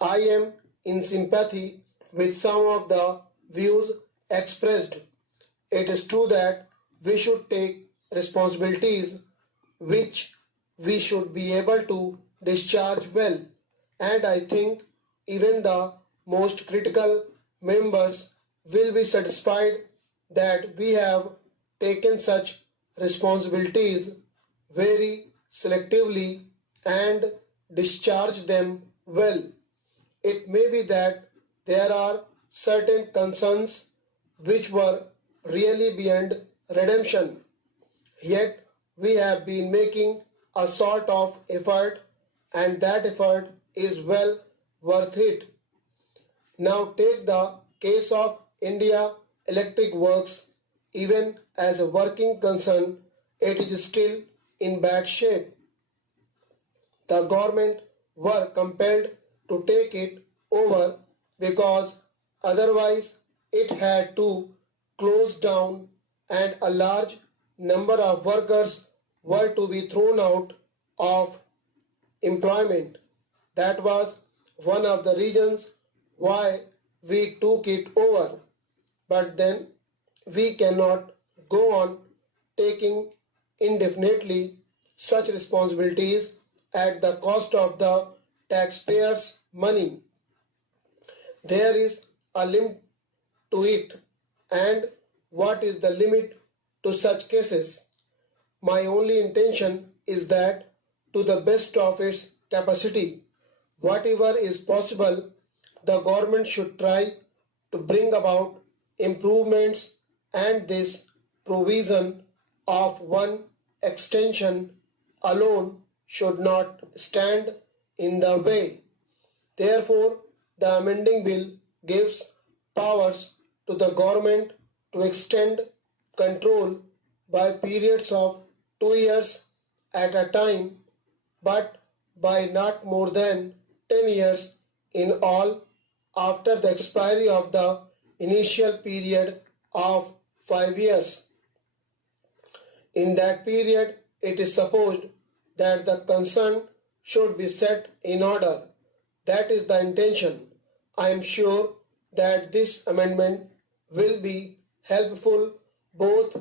I am in sympathy with some of the views expressed. It is true that we should take responsibilities which we should be able to discharge well, and I think even the most critical members will be satisfied that we have taken such responsibilities very selectively and discharged them well. It may be that there are certain concerns which were really beyond redemption, yet we have been making a sort of effort, and that effort is well worth it. Now take the case of India Electric Works. Even as a working concern, it is still in bad shape. The government were compelled to take it over because otherwise it had to close down and a large number of workers were to be thrown out of employment. That was one of the reasons why we took it over. But then we cannot go on taking indefinitely such responsibilities at the cost of the taxpayers' money. There is a limit to it, and what is the limit to such cases? My only intention is that, to the best of its capacity, whatever is possible, the government should try to bring about improvements, and this provision of one extension alone should not stand in the way. Therefore, the amending bill gives powers to the government to extend control by periods of 2 years at a time, but by not more than 10 years in all after the expiry of the initial period of 5 years. In that period, it is supposed that the concern should be set in order. That is the intention. I am sure that this amendment will be helpful both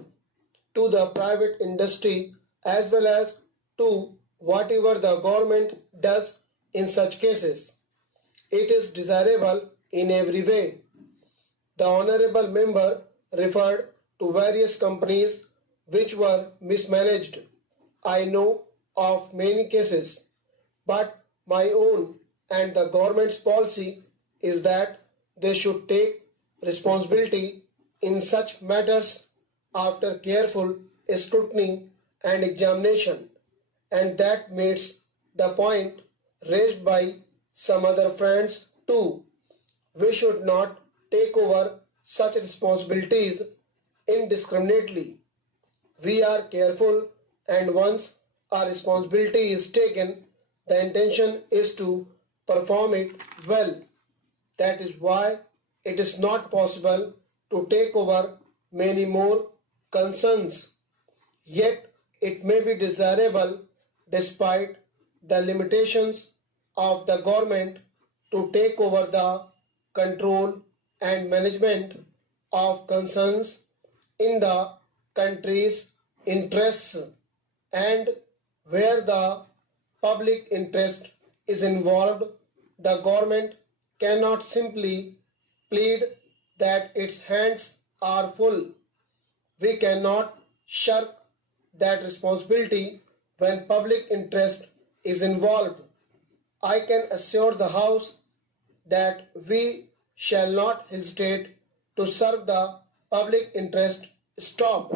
to the private industry as well as to whatever the government does in such cases. It is desirable in every way. The honorable member referred to various companies which were mismanaged. I know of many cases, but my own and the government's policy is that they should take responsibility in such matters after careful scrutiny and examination, and that meets the point raised by some other friends too. We should not take over such responsibilities indiscriminately. We are careful, and once a responsibility is taken, the intention is to perform it well. That is why it is not possible to take over many more concerns. Yet it may be desirable, despite the limitations of the government, to take over the control and management of concerns in the country's interests, and where the public interest is involved, the government cannot simply plead that its hands are full. We cannot shirk that responsibility when public interest is involved. I can assure the House that we shall not hesitate to serve the public interest. Stop.